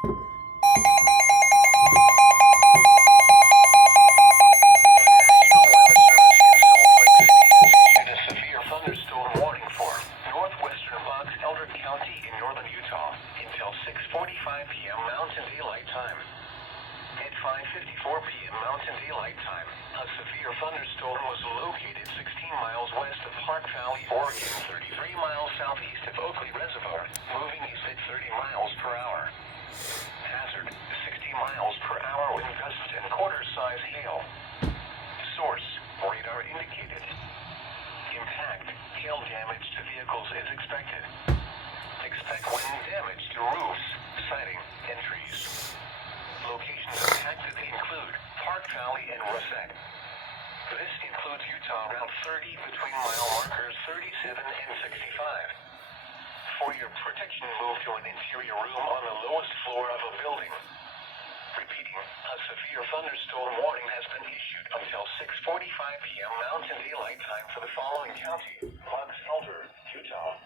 A severe thunderstorm warning for northwestern Box Elder County in northern Utah until 6:45 p.m. Mountain Daylight Time. At 5:54 p.m. Mountain Daylight Time, a severe thunderstorm was located 16 miles west of Park Valley, Oregon, 33 miles southeast of Oakley Reservoir, moving east at 30 miles per hour. Hazard: 60 miles per hour wind gusts and quarter-size hail. Source: radar indicated. Impact: hail damage to vehicles is expected. Expect wind damage to roofs, siding, and trees. Locations impacted include Park Valley and Rosette. This includes Utah Route 30 between mile markers 37 and 65. For your protection, move to an interior room on the lowest floor of a building. Repeating, a severe thunderstorm warning has been issued until 6:45 p.m. Mountain Daylight Time for the following county: Box Elder, Utah.